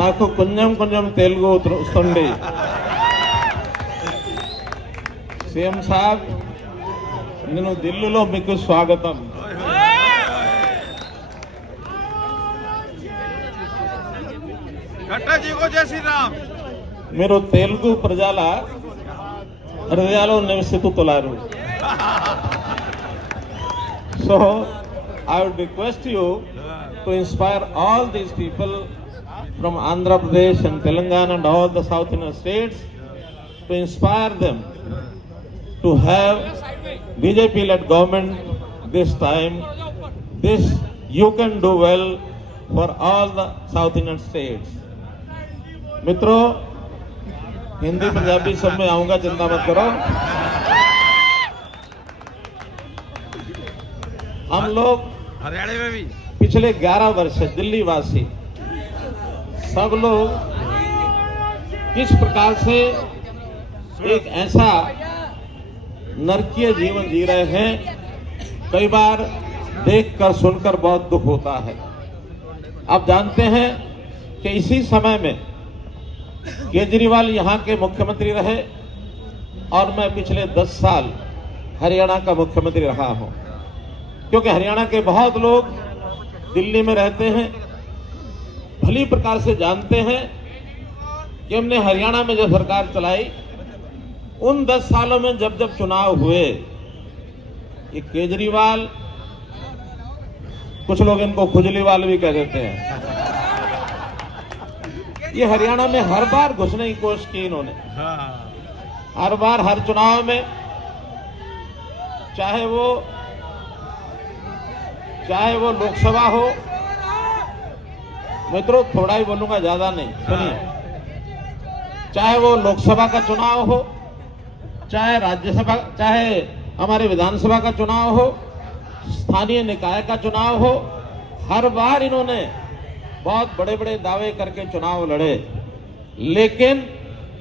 నాకు కొంచెం కొంచెం తెలుగు వస్తుంది. సీఎం సాబ్, నేను ఢిల్లీలో మీకు స్వాగతం. మీరు తెలుగు ప్రజల హృదయాల్లో నివసిస్తున్నారు. So I would request you to inspire all these people from Andhra Pradesh and Telangana and all the South Indian states, to inspire them to have BJP-led government this time. This you can do well for all the South Indian states. मित्रों, हिंदी पंजाबी सब में आऊंगा, चिंता मत करो. हम लोग हरियाणा में भी पिछले 11 वर्ष से दिल्ली वासी सब लोग किस प्रकार से एक ऐसा नरकीय जीवन जी रहे हैं, कई बार देखकर सुनकर बहुत दुख होता है. आप जानते हैं कि इसी समय में केजरीवाल यहाँ के मुख्यमंत्री रहे और मैं पिछले 10 साल हरियाणा का मुख्यमंत्री रहा हूं. क्योंकि हरियाणा के बहुत लोग दिल्ली में रहते हैं, भली प्रकार से जानते हैं कि हमने हरियाणा में जो सरकार चलाई, उन 10 सालों में जब जब चुनाव हुए, ये केजरीवाल, कुछ लोग इनको खुजलीवाल भी कह देते हैं, ये हरियाणा में हर बार घुसने की कोशिश की इन्होंने. हर बार हर चुनाव में, चाहे वो लोकसभा हो. मित्रों, थोड़ा ही बोलूंगा, ज्यादा नहीं, सुनिए. चाहे वो लोकसभा का चुनाव हो, चाहे राज्यसभा, चाहे हमारे विधानसभा का चुनाव हो, स्थानीय निकाय का चुनाव हो, हर बार इन्होंने बहुत बड़े बड़े दावे करके चुनाव लड़े. लेकिन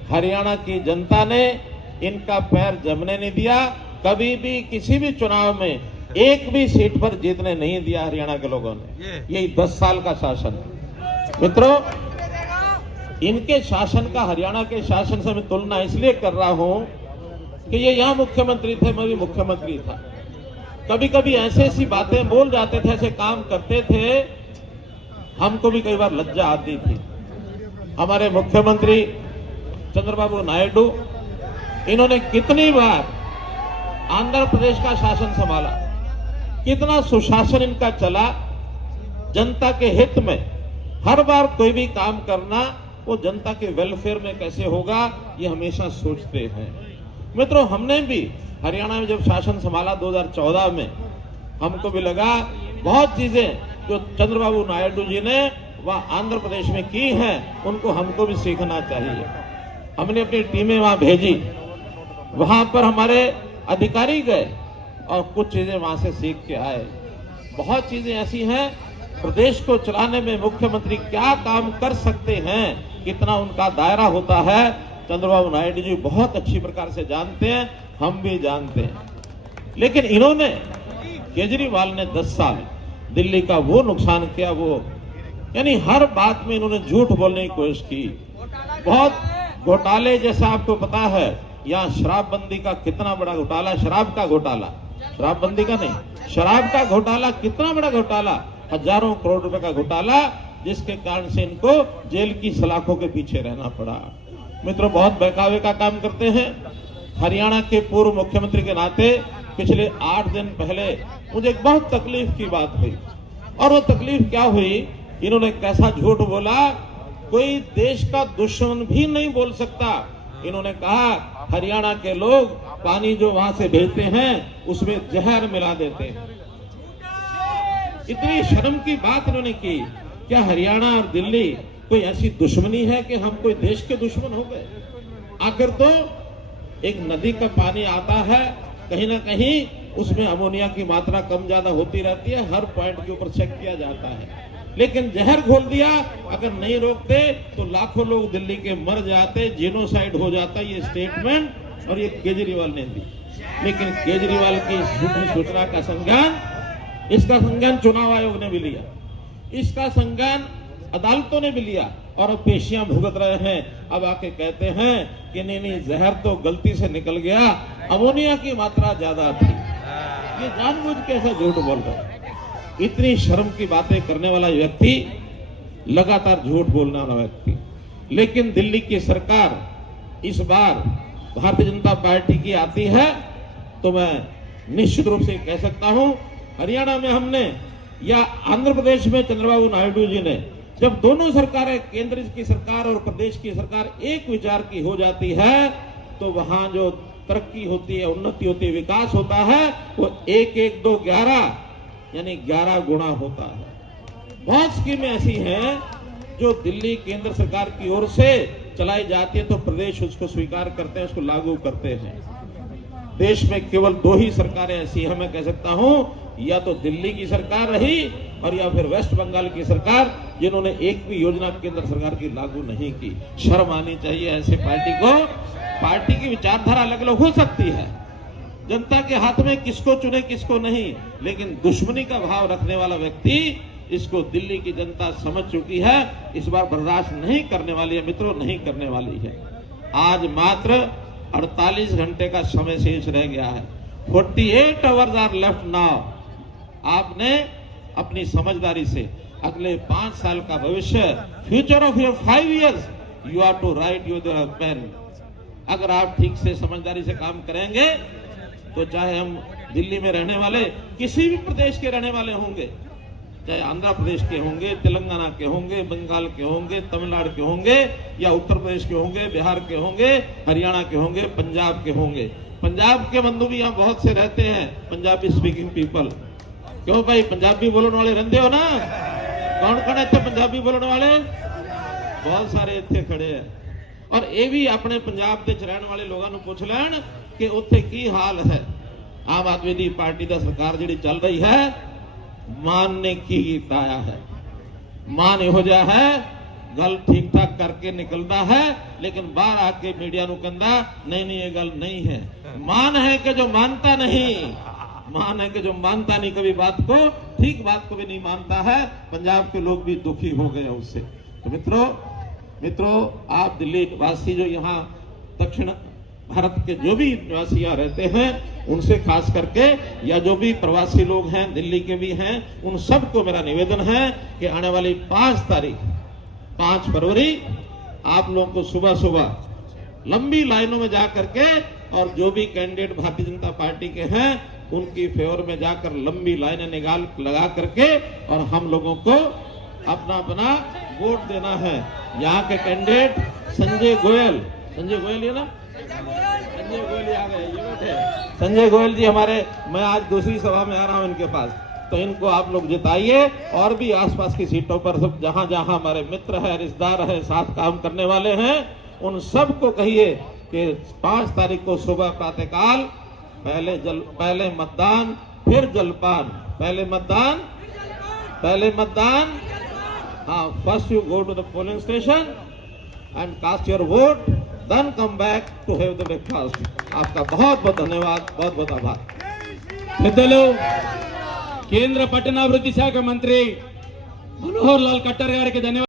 हरियाणा की जनता ने इनका पैर जमने नहीं दिया. कभी भी किसी भी चुनाव में एक भी सीट पर जीतने नहीं दिया हरियाणा के लोगों ने. यही 10 साल का शासन. मित्रों, इनके शासन का हरियाणा के शासन से मैं तुलना इसलिए कर रहा हूं कि ये यहाँ मुख्यमंत्री थे, मैं भी मुख्यमंत्री था. कभी कभी ऐसी बातें बोल जाते थे, ऐसे काम करते थे, हमको भी कई बार लज्जा आती थी. हमारे मुख्यमंत्री चंद्रबाबू नायडू, इन्होंने कितनी बार आंध्र प्रदेश का शासन संभाला, कितना सुशासन इनका चला, जनता के हित में. हर बार कोई भी काम करना वो जनता के वेलफेयर में कैसे होगा, ये हमेशा सोचते हैं. मित्रों, हमने भी हरियाणा में जब शासन संभाला 2014 में, हमको भी लगा बहुत चीजें जो चंद्रबाबू नायडू जी ने वहां आंध्र प्रदेश में की हैं, उनको हमको भी सीखना चाहिए. हमने अपनी टीमें वहां भेजी, वहां पर हमारे अधिकारी गए और कुछ चीजें वहां से सीख के आए. बहुत चीजें ऐसी हैं, प्रदेश को चलाने में मुख्यमंत्री क्या काम कर सकते हैं, कितना उनका दायरा होता है, चंद्रबाबू नायडू जी बहुत अच्छी प्रकार से जानते हैं, हम भी जानते हैं. लेकिन इन्होंने, केजरीवाल ने 10 साल दिल्ली का वो नुकसान किया, वो यानी हर बात में इन्होंने झूठ बोलने की कोशिश की. बहुत घोटाले, जैसा आपको पता है, यहाँ शराबबंदी का कितना बड़ा घोटाला, शराब का घोटाला, शराबबंदी का नहीं, शराब का घोटाला, कितना बड़ा घोटाला, हजारों करोड़ रुपए का घोटाला, जिसके कारण से इनको जेल की सलाखों के पीछे रहना पड़ा. मित्रों, बहुत बहकावे का काम करते हैं. हरियाणा के पूर्व मुख्यमंत्री के नाते पिछले 8 दिन पहले मुझे एक बहुत तकलीफ की बात हुई. और वो तकलीफ क्या हुई, इन्होंने कैसा झूठ बोला, कोई देश का दुश्मन भी नहीं बोल सकता. इन्होंने कहा हरियाणा के लोग पानी जो वहां से भेजते हैं उसमें जहर मिला देते हैं. इतनी शर्म की बात इन्होंने की. क्या हरियाणा और दिल्ली कोई ऐसी दुश्मनी है कि हम कोई देश के दुश्मन हो गए? आखिर तो एक नदी का पानी आता है, कहीं ना कहीं उसमें अमोनिया की मात्रा कम ज्यादा होती रहती है, हर पॉइंट के ऊपर चेक किया जाता है. लेकिन जहर घोल दिया, अगर नहीं रोकते तो लाखों लोग दिल्ली के मर जाते, जेनोसाइड हो जाता. ये स्टेटमेंट और ये केजरीवाल ने दी. लेकिन केजरीवाल की झूठी सूचना का संज्ञान, इसका संज्ञान चुनाव आयोग ने भी लिया, इसका संज्ञान अदालतों ने भी लिया और अब पेशियां भुगत रहे हैं। अब आके कहते हैं कि नहीं जहर तो गलती से निकल गया, अमोनिया की मात्रा ज्यादा थी। ये जानबूझ के ऐसा झूठ बोल रहे हैं। इतनी शर्म की बातें करने वाला व्यक्ति, लगातार झूठ बोलने वाला व्यक्ति। लेकिन दिल्ली की सरकार इस बार भारतीय जनता पार्टी की आती है तो मैं निश्चित रूप से कह सकता हूं, हरियाणा में हमने या आंध्र प्रदेश में चंद्रबाबू नायडू जी ने, जब दोनों सरकारें, केंद्र की सरकार और प्रदेश की सरकार एक विचार की हो जाती है तो वहां जो तरक्की होती है, उन्नति होती है, विकास होता है, वो 1 1 2 11 यानी 11 गुना होता है। बहुत स्कीमें ऐसी हैं जो दिल्ली केंद्र सरकार की ओर से चलाई जाती है तो प्रदेश उसको स्वीकार करते हैं, उसको लागू करते हैं। देश में केवल 2 ही सरकारें ऐसी हैं, मैं कह सकता हूं, या तो दिल्ली की सरकार रही और या फिर वेस्ट बंगाल की सरकार, जिन्होंने एक भी योजना केंद्र सरकार की लागू नहीं की। शर्म आनी चाहिए ऐसे पार्टी को। पार्टी की विचारधारा अलग अलग हो सकती है, जनता के हाथ में किसको चुने किसको नहीं, लेकिन दुश्मनी का भाव रखने वाला व्यक्ति, इसको दिल्ली की जनता समझ चुकी है। इस बार बर्दाश्त नहीं करने वाली है मित्रों, नहीं करने वाली है। आज मात्र 48 घंटे का समय शेष रह गया है। 48 आवर्स आर लेफ्ट नाउ। आपने अपनी समझदारी से अगले 5 साल का भविष्य, future of your 5 years, you are to write your pen. अगर आप ठीक से समझदारी से काम करेंगे तो चाहे हम दिल्ली में रहने वाले किसी भी प्रदेश के रहने वाले होंगे, चाहे आंध्र प्रदेश के होंगे, तेलंगाना के होंगे, बंगाल के होंगे, तमिलनाडु के होंगे, या उत्तर प्रदेश के होंगे, बिहार के होंगे, हरियाणा के होंगे, पंजाब के होंगे। पंजाब के बंधु भी यहाँ बहुत से रहते हैं, पंजाबी स्पीकिंग पीपल। क्यों भाई, पंजाबी बोलने वाले रहते हो ना? कौन कौन इतने पंजाबी बोलने वाले? बहुत सारे इतने खड़े हैं। और ये भी अपने पंजाब के रहने वाले लोगों को पूछ लैन कि उत्थे की हाल है। आम आदमी की पार्टी का सरकार जी चल रही है, मान ने की ताया है। मान यहो जा है, गल ठीक ठाक करके निकलता है, लेकिन बाहर आके मीडिया नु कहंदा नहीं ये गल नहीं है। मान है कि जो मानता नहीं, मान है कि जो मानता नहीं, कभी बात को, ठीक बात को भी नहीं मानता है। पंजाब के लोग भी दुखी हो गए उससे। तो मित्रों आप दिल्ली वासी जो यहाँ दक्षिण भारत के जो भी निवासी यहाँ रहते हैं, उनसे खास करके, या जो भी प्रवासी लोग हैं दिल्ली के भी हैं, उन सबको मेरा निवेदन है कि आने वाली 5 तारीख 5 फरवरी आप लोगों को सुबह सुबह लंबी लाइनों में जा करके, और जो भी कैंडिडेट भारतीय जनता पार्टी के हैं उनकी फेवर में जाकर लंबी लाइनें लगा करके, और हम लोगों को अपना अपना वोट देना है। यहाँ के कैंडिडेट संजय गोयल ये ना, संजय गोयल आ गए, ये बैठे संजय गोयल जी हमारे। मैं आज दूसरी सभा में आ रहा हूँ इनके पास, तो इनको आप लोग जिताइए। और भी आसपास की सीटों पर सब जहां जहां हमारे मित्र है, रिश्तेदार है, साथ काम करने वाले हैं, उन सबको कहिए कि 5 तारीख को सुबह प्रातःकाल पहले मतदान फिर जलपान। पहले मतदान, हाँ, first you go to the polling station and cast your vote, then come back to have the breakfast. आपका बहुत बहुत धन्यवाद, बहुत बहुत आभार। పెద్దలు కేంద్ర పట్టణాభివృద్ధి శాఖ మంత్రి మనోహర్ లాల్ ఖట్టర్ గారికి ధన్యవాదాలు।